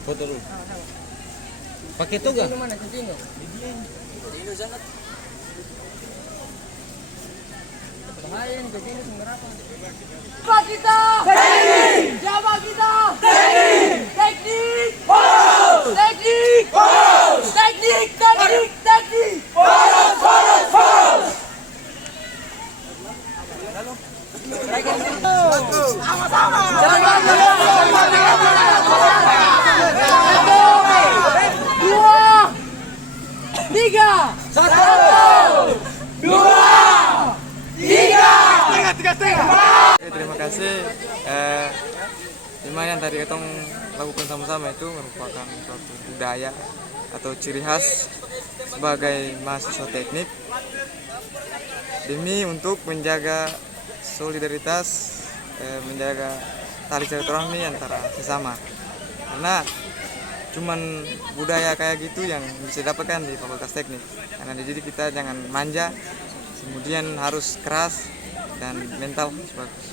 Foto dulu. Pakai toga. Apa kita? Teknik. Siapa kita? Teknik. Teknik. Polos. Teknik. Polos. Teknik. Teknik. Teknik. Polos. Polos. Polos. Sama-sama. Dua. Tiga. Satu. Dua. Tiga. Terima kasih. Lumayan tadi ketong lakukan sama-sama itu merupakan suatu budaya atau ciri khas sebagai mahasiswa teknik demi untuk menjaga solidaritas, menjaga tali silaturahmi antara sesama. Karena cuman budaya kayak gitu yang bisa dapatkan di Fakultas Teknik. Karena jadi kita jangan manja, kemudian harus keras dan mental harus bagus.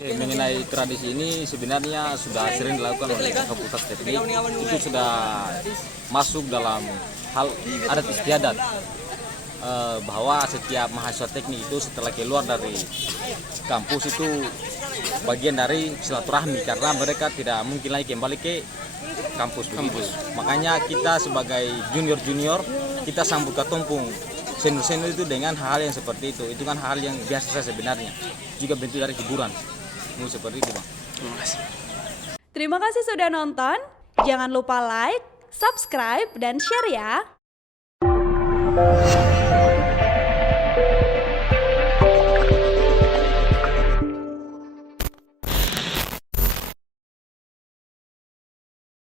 Mengenai tradisi ini sebenarnya sudah sering dilakukan oleh Fakultas Teknik. Itu sudah masuk dalam hal adat istiadat, bahwa setiap mahasiswa teknik itu setelah keluar dari kampus itu bagian dari silaturahmi, karena mereka tidak mungkin lagi kembali ke kampus begitu. Makanya kita sebagai junior kita sambut katumpung senior itu dengan hal yang seperti itu. Itu kan hal yang biasa sebenarnya, juga bentuk dari hiburan. Seperti itu, Bang. Terima kasih sudah nonton. Jangan lupa like, subscribe, dan share ya.